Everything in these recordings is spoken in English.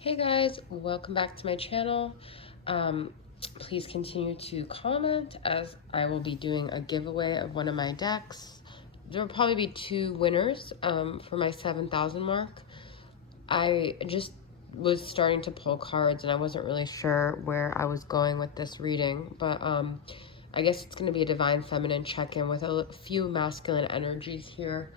Hey guys, welcome back to my channel. Um, Please continue to comment as I will be doing a giveaway of one of my decks. There will probably be two winners for my 7,000 mark. I just was starting to pull cards and I wasn't really sure where I was going with this reading, but I guess it's going to be a divine feminine check-in with a few masculine energies here.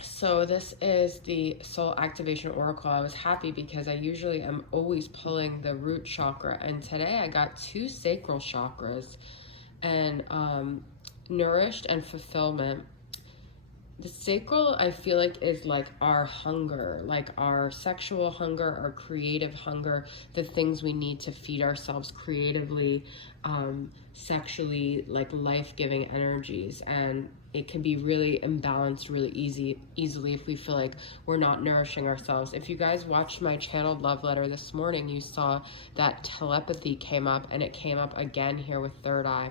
So this is the Soul Activation Oracle. I was happy because I usually am always pulling the root chakra, and today I got two sacral chakras, and nourished and fulfillment. The sacral, I feel like, is like our hunger, like our sexual hunger, our creative hunger, the things we need to feed ourselves creatively, sexually, like life-giving energies. And it can be really imbalanced really easily if we feel like we're not nourishing ourselves. If you guys watched my channeled love letter this morning, you saw that telepathy came up, and it came up again here with third eye.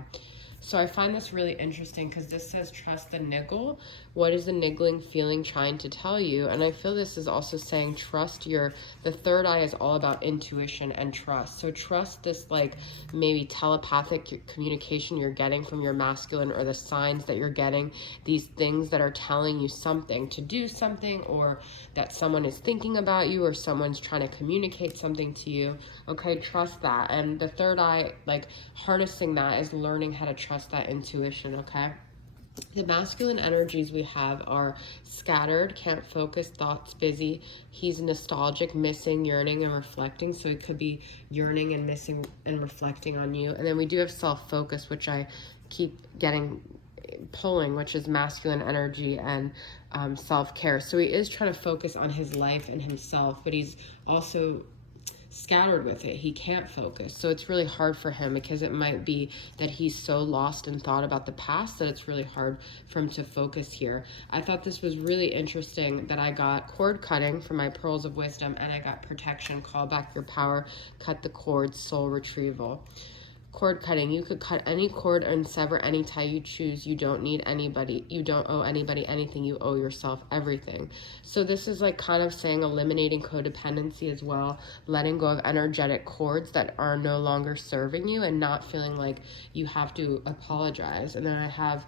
So I find this really interesting because this says trust the niggle. What is the niggling feeling trying to tell you? And I feel this is also saying trust the third eye is all about intuition and trust. So trust this like maybe telepathic communication you're getting from your masculine, or the signs that you're getting, these things that are telling you something to do something, or that someone is thinking about you, or someone's trying to communicate something to you. Okay, trust that. And the third eye, like harnessing that, is learning how to trust that intuition. Okay, the masculine energies we have are scattered, can't focus, thoughts busy. He's nostalgic, missing, yearning, and reflecting. So he could be yearning and missing and reflecting on you. And then we do have self-focus, which I keep getting pulling, which is masculine energy and self-care. So he is trying to focus on his life and himself, but he's also scattered with it. He can't focus. So it's really hard for him, because it might be that he's so lost in thought about the past that it's really hard for him to focus here. I thought this was really interesting that I got cord cutting for my pearls of wisdom, and I got protection, call back your power, cut the cord, soul retrieval. Cord cutting, you could cut any cord and sever any tie you choose. You don't need anybody, you don't owe anybody anything, you owe yourself everything. So this is like kind of saying eliminating codependency as well, letting go of energetic cords that are no longer serving you, and not feeling like you have to apologize. And then I have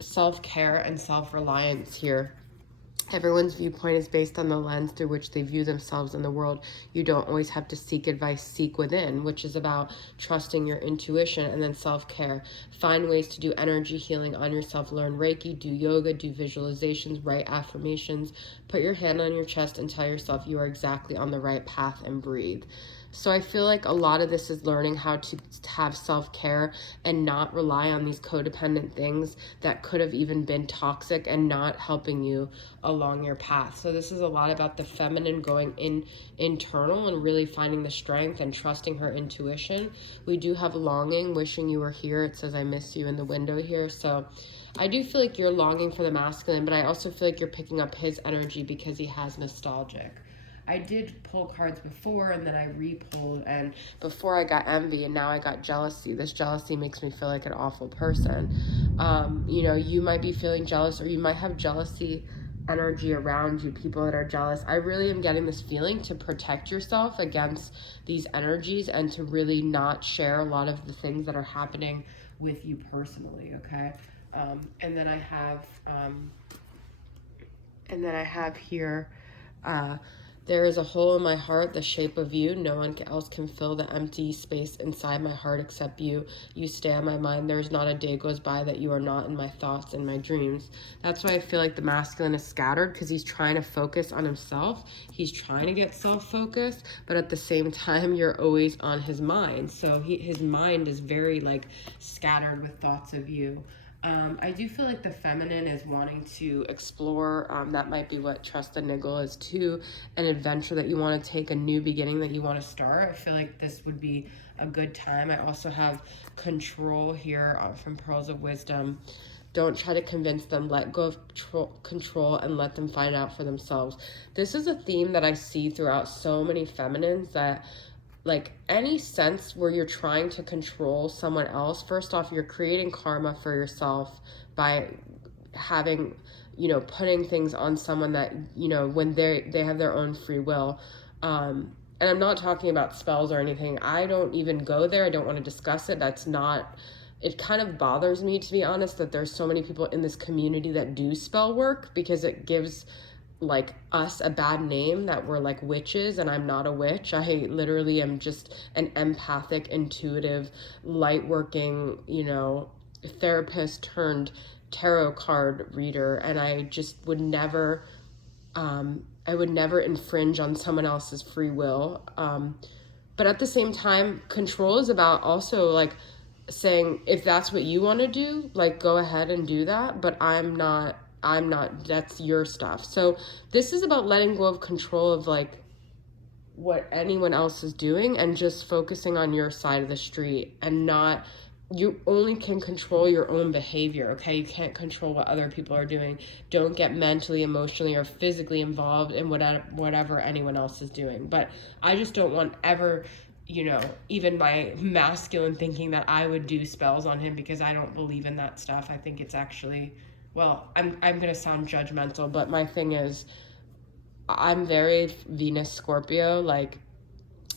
self-care and self-reliance here. Everyone's viewpoint is based on the lens through which they view themselves in the world. You don't always have to seek advice, seek within, which is about trusting your intuition. And then self-care. Find ways to do energy healing on yourself. Learn Reiki, do yoga, do visualizations, write affirmations. Put your hand on your chest and tell yourself you are exactly on the right path, and breathe. So I feel like a lot of this is learning how to have self-care and not rely on these codependent things that could have even been toxic and not helping you along your path. So this is a lot about the feminine going internal and really finding the strength and trusting her intuition. We do have longing, wishing you were here. It says I miss you in the window here. So I do feel like you're longing for the masculine, but I also feel like you're picking up his energy because he has nostalgic. I did pull cards before, and then I re-pulled, and before I got envy, and now I got jealousy. This jealousy makes me feel like an awful person. You know, you might be feeling jealous, or you might have jealousy energy around you, people that are jealous. I really am getting this feeling to protect yourself against these energies, and to really not share a lot of the things that are happening with you personally, okay? And then I have here, there is a hole in my heart, the shape of you. No one else can fill the empty space inside my heart except you. You stay on my mind. There's not a day goes by that you are not in my thoughts and my dreams. That's why I feel like the masculine is scattered, because he's trying to focus on himself. He's trying to get self-focused, but at the same time, you're always on his mind. So his mind is very like scattered with thoughts of you. I do feel like the feminine is wanting to explore. That might be what Trust the Niggle is too, an adventure that you want to take, a new beginning that you want to start. I feel like this would be a good time. I also have control here from Pearls of Wisdom. Don't try to convince them. Let go of control and let them find out for themselves. This is a theme that I see throughout so many feminines, that like any sense where you're trying to control someone else, first off, you're creating karma for yourself by having, putting things on someone that, when they have their own free will. And I'm not talking about spells or anything. I don't even go there. I don't want to discuss it. That's not, it kind of bothers me, to be honest, that there's so many people in this community that do spell work, because it gives like us a bad name that we're like witches, and I'm not a witch. I literally am just an empathic, intuitive, light working, therapist turned tarot card reader, and I just would never I would never infringe on someone else's free will. But at the same time, control is about also like saying, if that's what you want to do, like go ahead and do that. But I'm not, that's your stuff. So this is about letting go of control of like what anyone else is doing, and just focusing on your side of the street, and not, you only can control your own behavior, okay? You can't control what other people are doing. Don't get mentally, emotionally, or physically involved in whatever anyone else is doing. But I just don't want ever, even my masculine thinking that I would do spells on him, because I don't believe in that stuff. I think it's actually, well, I'm going to sound judgmental, but my thing is, I'm very Venus Scorpio, like,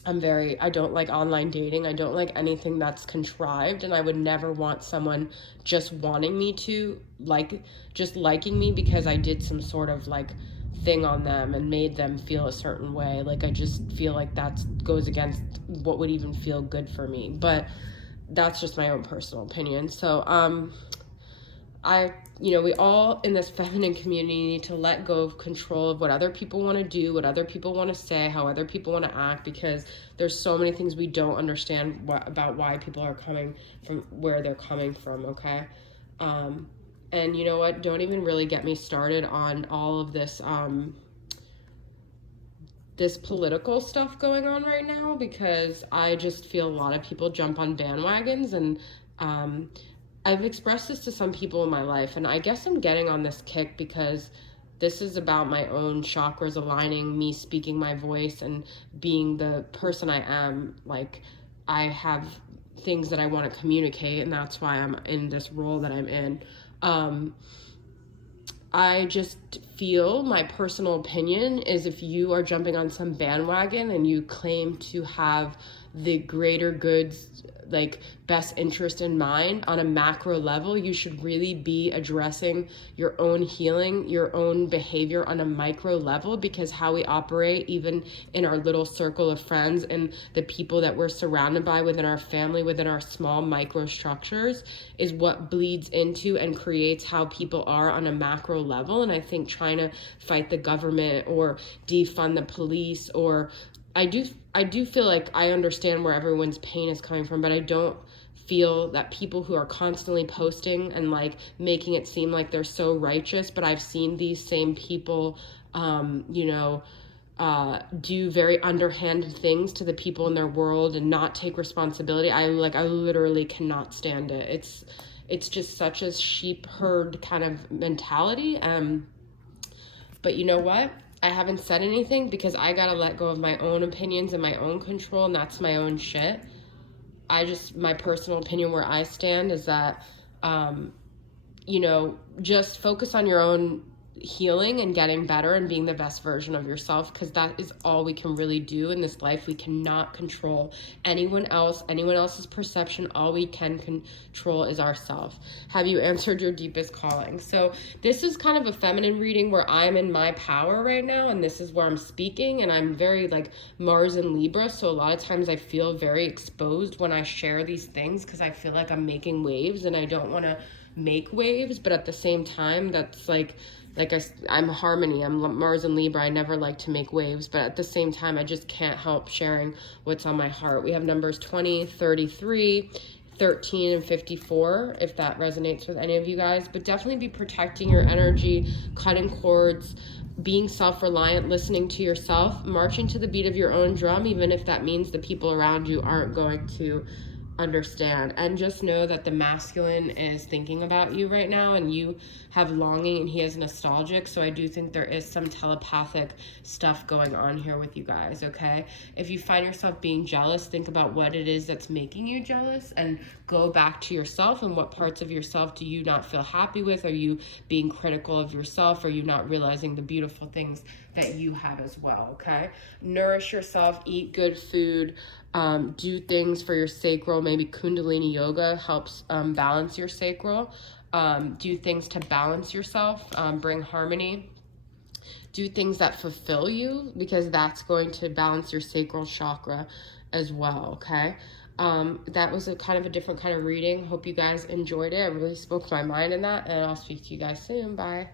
I don't like online dating. I don't like anything that's contrived, and I would never want someone just wanting me to, like, just liking me because I did some sort of like thing on them and made them feel a certain way. Like, I just feel like that goes against what would even feel good for me. But that's just my own personal opinion. So, we all in this feminine community need to let go of control of what other people want to do, what other people want to say, how other people want to act, because there's so many things we don't understand about why people are coming from where they're coming from, okay? And you know what? Don't even really get me started on all of this, this political stuff going on right now, because I just feel a lot of people jump on bandwagons, and I've expressed this to some people in my life, and I guess I'm getting on this kick because this is about my own chakras aligning, me speaking my voice and being the person I am. Like, I have things that I want to communicate, and that's why I'm in this role that I'm in. I just feel, my personal opinion is, if you are jumping on some bandwagon and you claim to have the greater goods, like best interest in mind on a macro level, you should really be addressing your own healing, your own behavior on a micro level, because how we operate even in our little circle of friends and the people that we're surrounded by within our family, within our small micro structures, is what bleeds into and creates how people are on a macro level. And I think trying to fight the government or defund the police, or I do feel like I understand where everyone's pain is coming from, but I don't feel that people who are constantly posting and like making it seem like they're so righteous, but I've seen these same people, do very underhanded things to the people in their world and not take responsibility. I literally cannot stand it. It's just such a sheep herd kind of mentality. But you know what? I haven't said anything because I gotta let go of my own opinions and my own control, and that's my own shit. My personal opinion where I stand is that, just focus on your own healing and getting better and being the best version of yourself, because that is all we can really do in this life. We cannot control anyone else's perception. All we can control is ourselves. Have you answered your deepest calling? So this is kind of a feminine reading where I'm in my power right now, and this is where I'm speaking, and I'm very like Mars and Libra, so a lot of times I feel very exposed when I share these things, because I feel like I'm making waves and I don't want to make waves, but at the same time, that's I'm harmony, I'm Mars and Libra, I never like to make waves, but at the same time, I just can't help sharing what's on my heart. We have numbers 20, 33, 13, and 54, if that resonates with any of you guys, but definitely be protecting your energy, cutting cords, being self-reliant, listening to yourself, marching to the beat of your own drum, even if that means the people around you aren't going to understand. And just know that the masculine is thinking about you right now, and you have longing and he is nostalgic. So I do think there is some telepathic stuff going on here with you guys, okay? If you find yourself being jealous, think about what it is that's making you jealous and go back to yourself, and what parts of yourself do you not feel happy with? Are you being critical of yourself? Are you not realizing the beautiful things that you have as well, okay? Nourish yourself, eat good food, do things for your sacral. Maybe Kundalini yoga helps balance your sacral. Do things to balance yourself, bring harmony. Do things that fulfill you, because that's going to balance your sacral chakra as well, okay? That was a kind of a different kind of reading. Hope you guys enjoyed it. I really spoke my mind in that, and I'll speak to you guys soon. Bye.